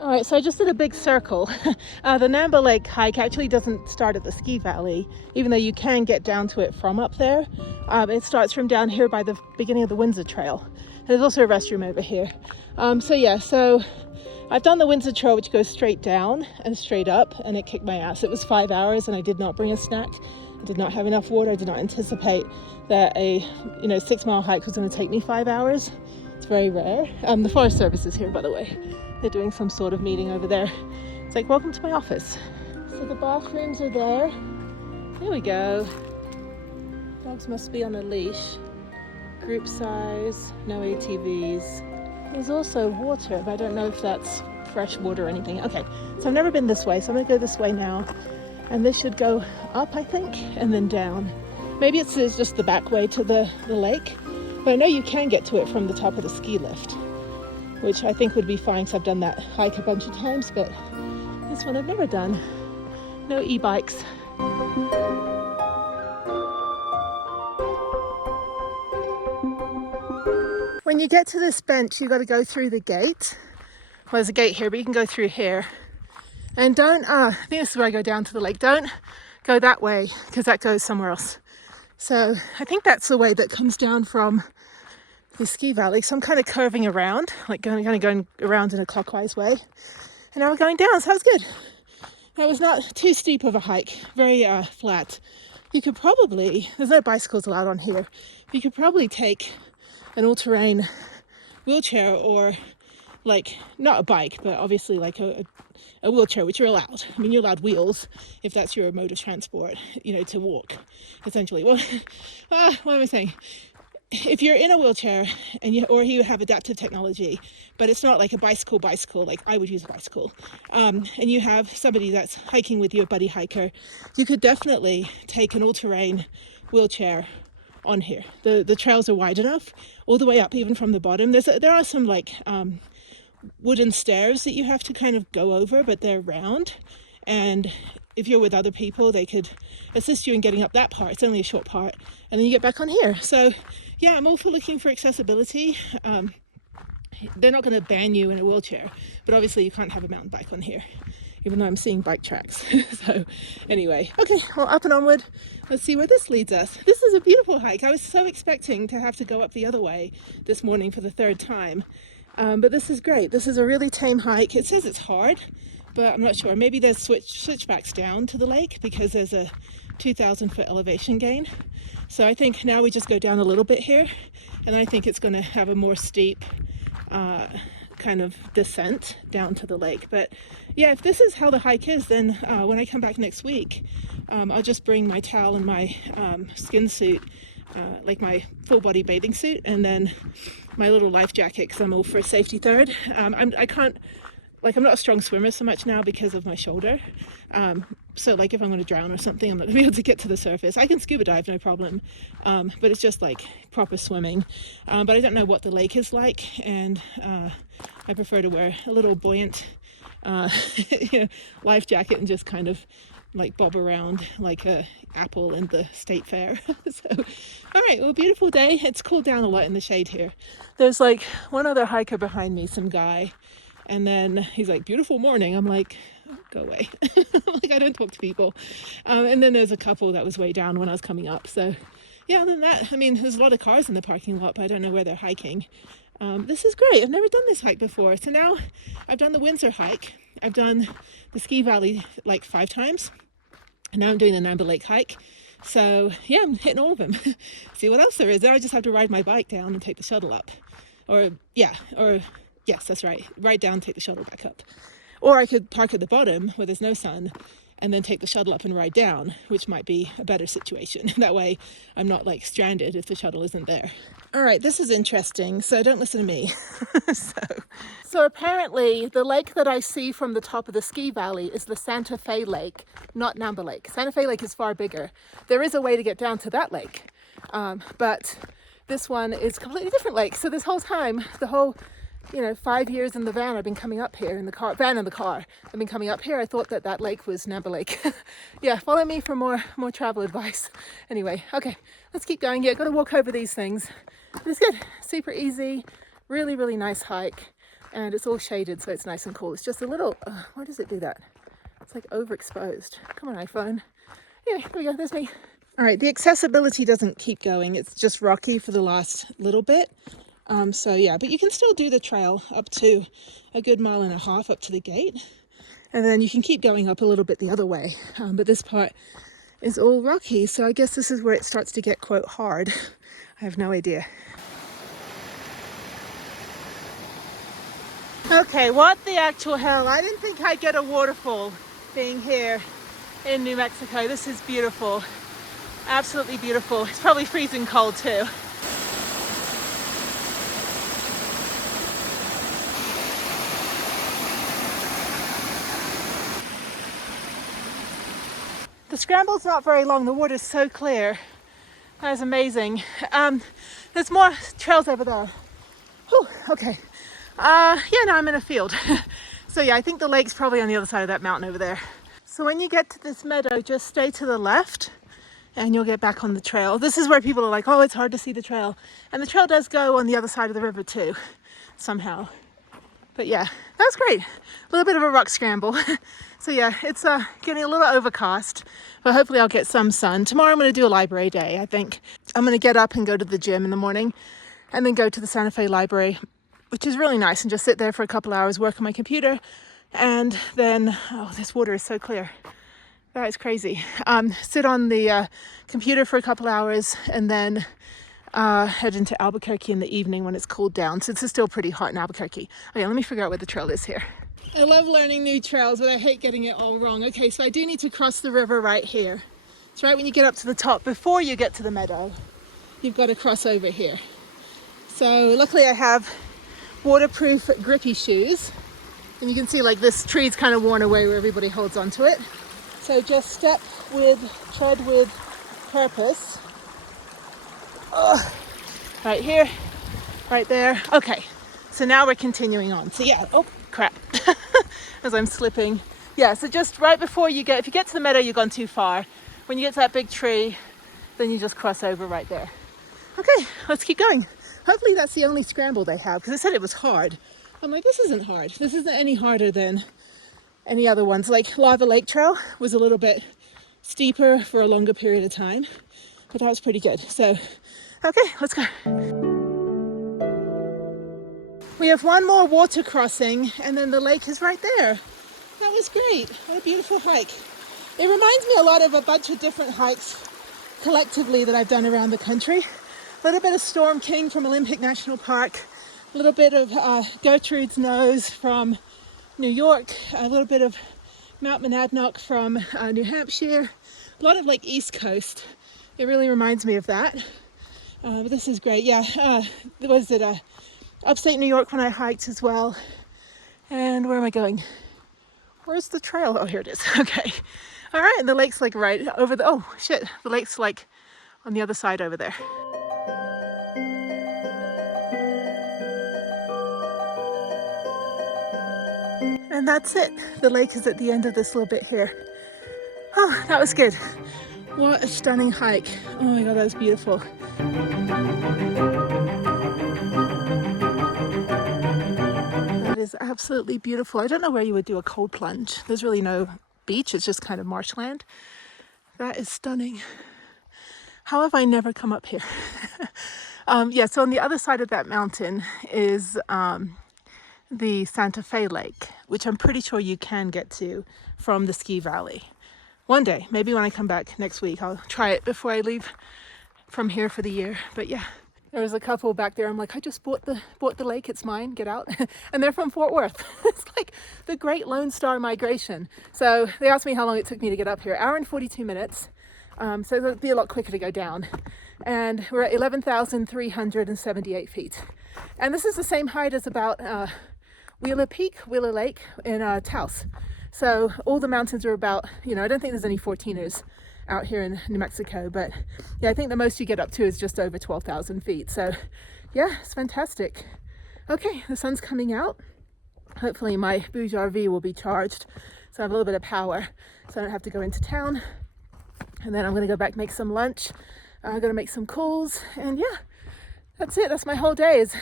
All right, so I just did a big circle. The Nambe Lake hike actually doesn't start at the ski valley, even though you can get down to it from up there. It starts from down here by the beginning of the Windsor Trail. And there's also a restroom over here. So I've done the Windsor Trail, which goes straight down and straight up, and it kicked my ass. It was 5 hours and I did not bring a snack. I did not have enough water. I did not anticipate that a 6-mile hike was going to take me 5 hours. It's very rare. The Forest Service is here, by the way. They're doing some sort of meeting over there. It's like, welcome to my office. So the bathrooms are there. There we go. Dogs must be on a leash. Group size, no ATVs. There's also water, but I don't know if that's fresh water or anything. Okay, so I've never been this way, so I'm gonna go this way now. And this should go up, I think, and then down. Maybe it's just the back way to the lake, but I know you can get to it from the top of the ski lift, which I think would be fine because I've done that hike a bunch of times, but this one I've never done. No e-bikes. When you get to this bench, you got to go through the gate. Well, there's a gate here, but you can go through here. And don't, I think this is where I go down to the lake. Don't go that way because that goes somewhere else. So I think that's the way that comes down from the ski valley. So I'm kind of curving around, like going around in a clockwise way. And now we're going down, so that was good. That was not too steep of a hike, very flat. You could probably, there's no bicycles allowed on here, you could probably take an all-terrain wheelchair or like, not a bike, but obviously like a wheelchair, which you're allowed. I mean, you're allowed wheels if that's your mode of transport, to walk, essentially. Well, what am I saying? If you're in a wheelchair or you have adaptive technology, but it's not like a bicycle, like I would use a bicycle, and you have somebody that's hiking with you, a buddy hiker, you could definitely take an all-terrain wheelchair on here. The trails are wide enough all the way up, even from the bottom. There are some like wooden stairs that you have to kind of go over, but they're round, and if you're with other people, they could assist you in getting up that part. It's only a short part, and then you get back on here. So yeah, I'm all for looking for accessibility. They're not going to ban you in a wheelchair, but obviously you can't have a mountain bike on here, even though I'm seeing bike tracks. So anyway, okay, well, up and onward. Let's see where this leads us. This is a beautiful hike. I was so expecting to have to go up the other way this morning for the 3rd time. But this is great. This is a really tame hike. It says it's hard, but I'm not sure. Maybe there's switchbacks down to the lake because there's a 2,000-foot elevation gain. So I think now we just go down a little bit here, and I think it's going to have a more steep kind of descent down to the lake. But yeah, if this is how the hike is, then when I come back next week, I'll just bring my towel and my skin suit, like my full body bathing suit, and then my little life jacket because I'm all for safety third. I'm not a strong swimmer so much now because of my shoulder. So like if I'm going to drown or something, I'm not going to be able to get to the surface. I can scuba dive, no problem. But it's just like proper swimming. But I don't know what the lake is like. And I prefer to wear a little buoyant life jacket and just kind of like bob around like a apple in the state fair. So, all right, well, beautiful day. It's cooled down a lot in the shade here. There's like one other hiker behind me, some guy. And then he's like, beautiful morning. I'm like, oh, go away. Like, I don't talk to people. And then there's a couple that was way down when I was coming up. So yeah, other than that, I mean, there's a lot of cars in the parking lot, but I don't know where they're hiking. This is great. I've never done this hike before. So now I've done the Windsor hike. I've done the ski valley like 5 times. And now I'm doing the Nambe Lake hike. So yeah, I'm hitting all of them. See what else there is. Then I just have to ride my bike down and take the shuttle up. Yes, that's right. Ride down, take the shuttle back up. Or I could park at the bottom where there's no sun and then take the shuttle up and ride down, which might be a better situation. That way I'm not like stranded if the shuttle isn't there. All right, this is interesting, so don't listen to me. So apparently the lake that I see from the top of the ski valley is the Santa Fe Lake, not Nambe Lake. Santa Fe Lake is far bigger. There is a way to get down to that lake, but this one is a completely different lake. So this whole time, the whole 5 years in the van, I've been coming up here in the car, van and the car. I've been coming up here. I thought that lake was Nambe Lake. Yeah, follow me for more travel advice. Anyway, okay, let's keep going. Yeah, got to walk over these things. But it's good, super easy, really, really nice hike. and it's all shaded, so it's nice and cool. It's just a little, why does it do that? It's like overexposed. Come on, iPhone. Anyway, there we go, there's me. All right, the accessibility doesn't keep going. It's just rocky for the last little bit. So yeah, but you can still do the trail up to a good 1.5 miles up to the gate. And then you can keep going up a little bit the other way. But this part is all rocky. So I guess this is where it starts to get, quote, hard. I have no idea. Okay, what the actual hell? I didn't think I'd get a waterfall being here in New Mexico. This is beautiful. Absolutely beautiful. It's probably freezing cold too. The scramble's not very long. The water's so clear. That is amazing. There's more trails over there. Whew, okay. Yeah, no, I'm in a field. So yeah, I think the lake's probably on the other side of that mountain over there. So when you get to this meadow, just stay to the left and you'll get back on the trail. This is where people are like, oh, it's hard to see the trail. And the trail does go on the other side of the river too, somehow. But yeah, that was great. A little bit of a rock scramble. So yeah, it's getting a little overcast, but hopefully I'll get some sun. Tomorrow I'm going to do a library day, I think. I'm going to get up and go to the gym in the morning and then go to the Santa Fe library, which is really nice, and just sit there for a couple hours, work on my computer. And then, oh, this water is so clear. That is crazy. Sit on the computer for a couple hours and then head into Albuquerque in the evening when it's cooled down. So it's still pretty hot in Albuquerque. Okay, let me figure out where the trail is here. I love learning new trails, but I hate getting it all wrong. Okay, so I do need to cross the river right here. It's right when you get up to the top, before you get to the meadow, you've got to cross over here. So luckily I have waterproof grippy shoes. And you can see like this tree's kind of worn away where everybody holds onto it. So just tread with purpose. Right here, right there. Okay, so now we're continuing on. So yeah, oh crap, as I'm slipping. Yeah, so just right before you if you get to the meadow, you've gone too far. When you get to that big tree, then you just cross over right there. Okay, let's keep going. Hopefully that's the only scramble they have, because they said it was hard. I'm like, this isn't hard. This isn't any harder than any other ones. Like Lava Lake Trail was a little bit steeper for a longer period of time, but that was pretty good. So, okay, let's go. We have one more water crossing and then the lake is right there. That was great. What a beautiful hike. It reminds me a lot of a bunch of different hikes collectively that I've done around the country. A little bit of Storm King from Olympic National Park, a little bit of Gertrude's Nose from New York, a little bit of Mount Monadnock from New Hampshire, a lot of like East Coast. It really reminds me of that. But this is great. Yeah, was it upstate New York when I hiked as well. And where am I going? Where's the trail? Oh, here it is. Okay. All right, and the lake's like right over the, oh shit, the lake's like on the other side over there. And that's it. The lake is at the end of this little bit here. Oh, that was good. What a stunning hike. Oh my God, that was beautiful. That is absolutely beautiful. I don't know where you would do a cold plunge. There's really no beach. It's just kind of marshland. That is stunning. How have I never come up here? Yeah, so on the other side of that mountain is the Santa Fe Lake, which I'm pretty sure you can get to from the ski valley. One day, maybe when I come back next week, I'll try it before I leave from here for the year. But yeah, there was a couple back there. I'm like, I just bought the lake, it's mine, get out. And they're from Fort Worth. It's like the Great Lone Star Migration. So they asked me how long it took me to get up here. 1 hour and 42 minutes. So it'll be a lot quicker to go down. And we're at 11,378 feet. And this is the same height as about Wheeler Lake in Taos. So all the mountains are about, I don't think there's any 14ers out here in New Mexico, but yeah, I think the most you get up to is just over 12,000 feet. So yeah, it's fantastic. Okay, the sun's coming out. Hopefully my Bouge RV will be charged, so I have a little bit of power, so I don't have to go into town. And then I'm gonna go back, make some lunch. I'm gonna make some calls, and yeah, that's it. That's my whole day, is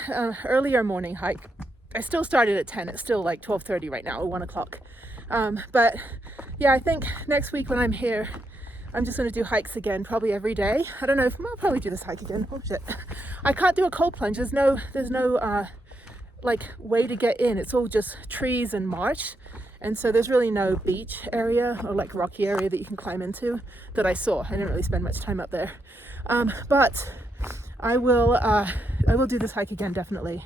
earlier morning hike. I still started at 10. It's still like 12:30 right now, or 1 o'clock. But yeah, I think next week when I'm here, I'm just going to do hikes again, probably every day. I don't know if I'll probably do this hike again. Oh shit. I can't do a cold plunge. There's no like way to get in. It's all just trees and marsh. And so there's really no beach area or like rocky area that you can climb into that I saw. I didn't really spend much time up there. But I will do this hike again, definitely,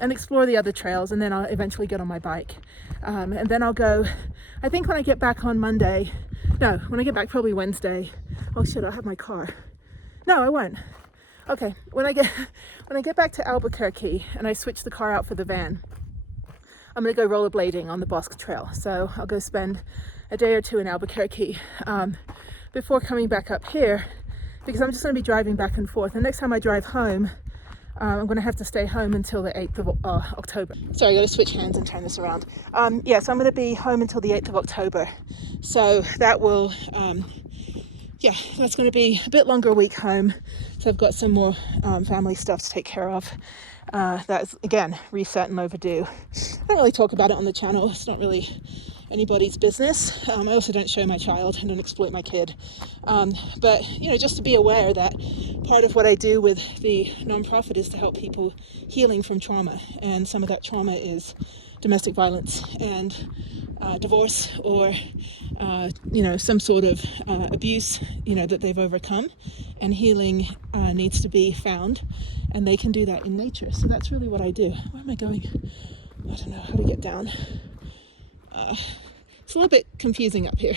and explore the other trails, and then I'll eventually get on my bike. And then I'll go, I think when I get back on Monday, no, when I get back probably Wednesday. Oh shit, I'll have my car. No, I won't. Okay, when I get back to Albuquerque and I switch the car out for the van, I'm gonna go rollerblading on the Bosque Trail. So I'll go spend a day or two in Albuquerque before coming back up here, because I'm just gonna be driving back and forth. The next time I drive home, I'm going to have to stay home until the 8th of October. Sorry, I got to switch hands and turn this around. Yeah, so I'm going to be home until the 8th of October. So that will, yeah, that's going to be a bit longer week home. So I've got some more family stuff to take care of. That's, again, reset and overdue. I don't really talk about it on the channel. It's not really anybody's business. I also don't show my child and don't exploit my kid. But, you know, just to be aware that part of what I do with the nonprofit is to help people healing from trauma. And some of that trauma is domestic violence and divorce, or, you know, some sort of abuse, you know, that they've overcome. And healing needs to be found. And they can do that in nature. So that's really what I do. Where am I going? I don't know how to get down. It's a little bit confusing up here.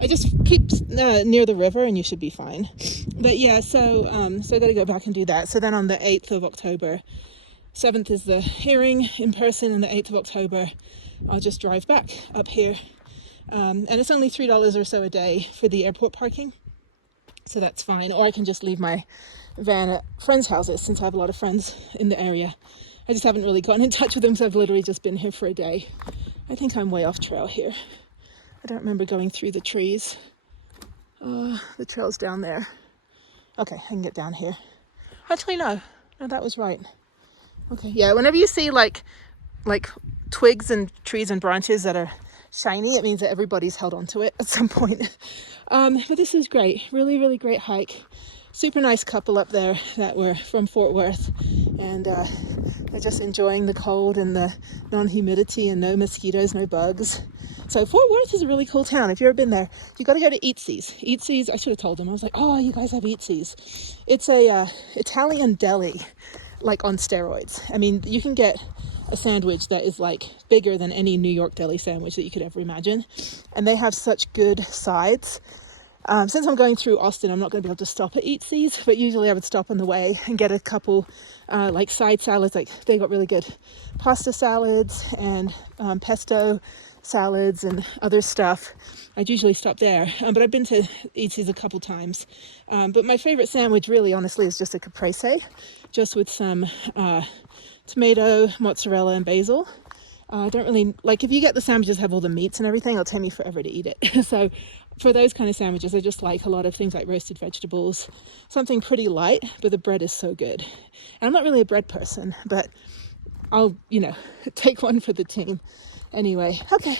I just keep near the river and you should be fine. But yeah, so I got to go back and do that. So then on the 8th of October, 7th is the hearing in person, and the 8th of October, I'll just drive back up here. And it's only $3 or so a day for the airport parking. So that's fine. Or I can just leave my van at friends' houses, since I have a lot of friends in the area. I just haven't really gotten in touch with them, so I've literally just been here for a day. I think I'm way off trail here. I don't remember going through the trees. The trail's down there. Okay, I can get down here. Actually, no, that was right. Okay, yeah, whenever you see like twigs and trees and branches that are shiny, it means that everybody's held onto it at some point. But this is great. Really, really great hike. Super nice couple up there that were from Fort Worth, and they're just enjoying the cold and the non-humidity and no mosquitoes, no bugs. So Fort Worth is a really cool town. If you've ever been there, you got to go to Eatsy's. Eatsy's, I should have told them. I was like, oh, you guys have Eatsy's. It's a Italian deli, like on steroids. I mean, you can get a sandwich that is like bigger than any New York deli sandwich that you could ever imagine. And they have such good sides. Since I'm going through Austin, I'm not going to be able to stop at Eatsy's, but usually I would stop on the way and get a couple like side salads. Like they got really good pasta salads and pesto salads and other stuff. I'd usually stop there, but I've been to Eatsy's a couple times. But my favorite sandwich really, honestly, is just a caprese, just with some tomato, mozzarella, and basil. I don't really like, if you get the sandwiches have all the meats and everything, it'll take me forever to eat it. So for those kind of sandwiches, I just like a lot of things like roasted vegetables, something pretty light, but the bread is so good. And I'm not really a bread person, but I'll, you know, take one for the team. Anyway, okay,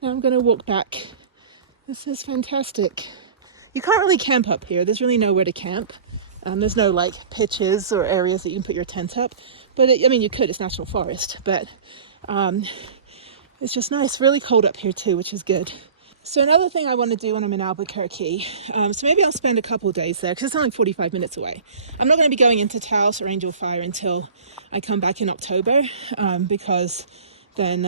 now I'm going to walk back. This is fantastic. You can't really camp up here. There's really nowhere to camp. There's no like pitches or areas that you can put your tent up. But I mean, you could, it's national forest, but it's just nice. Really cold up here too, which is good. So another thing I want to do when I'm in Albuquerque, so maybe I'll spend a couple of days there because it's only 45 minutes away. I'm not going to be going into Taos or Angel Fire until I come back in October, because then,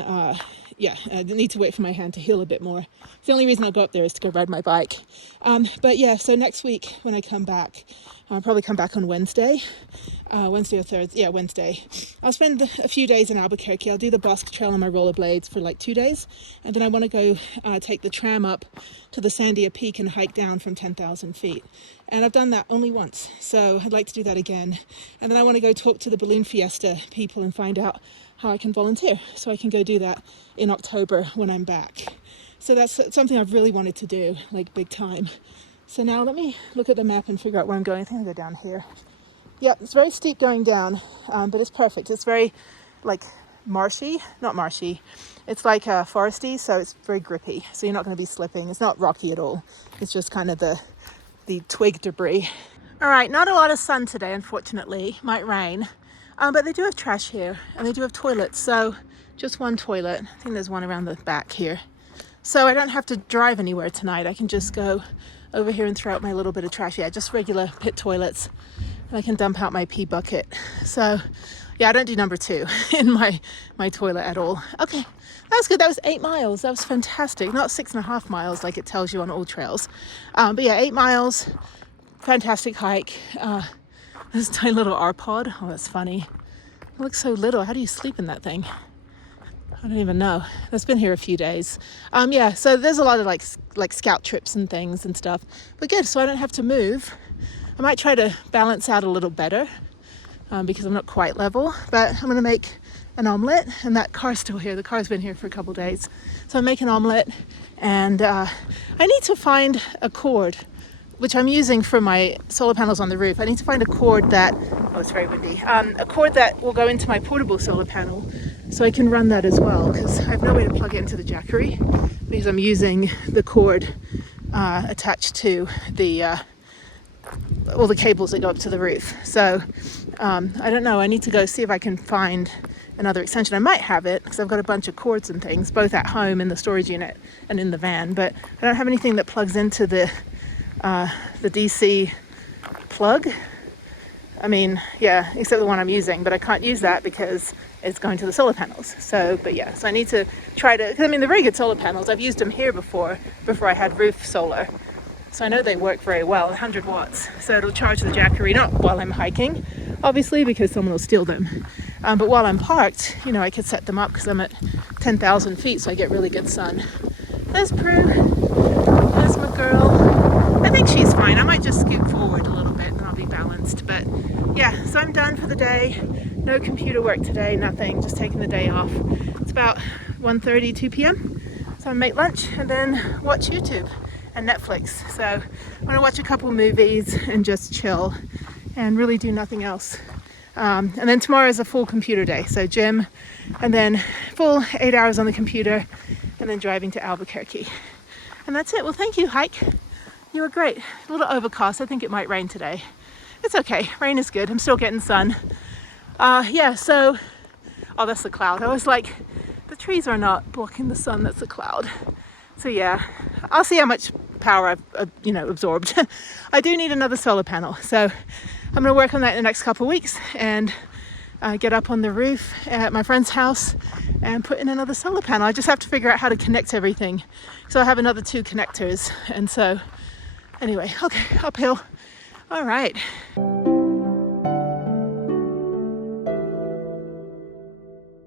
yeah, I need to wait for my hand to heal a bit more. The only reason I'll go up there is to go ride my bike. But yeah, so next week when I come back, I'll probably come back on Wednesday. Wednesday or Thursday, yeah, Wednesday. I'll spend a few days in Albuquerque. I'll do the Bosque Trail on my rollerblades for like 2 days. And then I want to go take the tram up to the Sandia Peak and hike down from 10,000 feet. And I've done that only once, so I'd like to do that again. And then I want to go talk to the Balloon Fiesta people and find out how I can volunteer. So I can go do that in October when I'm back. So that's something I've really wanted to do, like big time. So now let me look at the map and figure out where I'm going. I think I'll go down here. Yeah, it's very steep going down, but it's perfect. It's very like marshy, not marshy. It's like foresty, so it's very grippy. So you're not going to be slipping. It's not rocky at all. It's just kind of the twig debris. All right, not a lot of sun today, unfortunately. Might rain. But they do have trash here, and they do have toilets. So just one toilet. I think there's one around the back here. So I don't have to drive anywhere tonight. I can just go over here and throw out my little bit of trash. Yeah, just regular pit toilets. And I can dump out my pee bucket. So yeah, I don't do number 2 in my toilet at all. Okay, that was good. That was 8 miles. That was fantastic. Not 6.5 miles like it tells you on all trails. But yeah, 8 miles. Fantastic hike. This tiny little R-pod. Oh, that's funny. It looks so little. How do you sleep in that thing? I don't even know. That's been here a few days. Yeah, so there's a lot of like scout trips and things and stuff. But good, so I don't have to move. I might try to balance out a little better because I'm not quite level. But I'm going to make an omelette, and that car's still here. The car's been here for a couple days. So I make an omelette, and I need to find a cord, which I'm using for my solar panels on the roof. I need to find a cord that, oh, it's very windy, a cord that will go into my portable solar panel so I can run that as well, because I have no way to plug it into the Jackery because I'm using the cord attached to the all the cables that go up to the roof. So I don't know, I need to go see if I can find another extension. I might have it because I've got a bunch of cords and things, both at home in the storage unit and in the van, but I don't have anything that plugs into the DC plug. I mean, yeah, except the one I'm using, but I can't use that because it's going to the solar panels. So, but yeah, so I need to try to, because I mean, they're very good solar panels. I've used them here before I had roof solar. So I know they work very well, 100 watts. So it'll charge the Jackery, not while I'm hiking, obviously, because someone will steal them. But while I'm parked, you know, I could set them up because I'm at 10,000 feet, so I get really good sun. There's Prue. There's my girl. I think she's fine. I might just scoot forward a little bit and I'll be balanced. But yeah, so I'm done for the day. No computer work today, nothing, just taking the day off. It's about 1:30, 2 p.m. So I make lunch and then watch YouTube and Netflix. So I'm gonna watch a couple movies and just chill and really do nothing else. And then tomorrow is a full computer day. So gym and then full 8 hours on the computer and then driving to Albuquerque. And that's it. Well, thank you, hike. You were great. A little overcast. I think it might rain today. It's okay. Rain is good. I'm still getting sun. Yeah, so, oh, that's the cloud. I was like, the trees are not blocking the sun. That's a cloud. So yeah, I'll see how much power I've absorbed. I do need another solar panel. So I'm going to work on that in the next couple of weeks and get up on the roof at my friend's house and put in another solar panel. I just have to figure out how to connect everything. So I have another 2 connectors. And so anyway, okay, uphill. All right.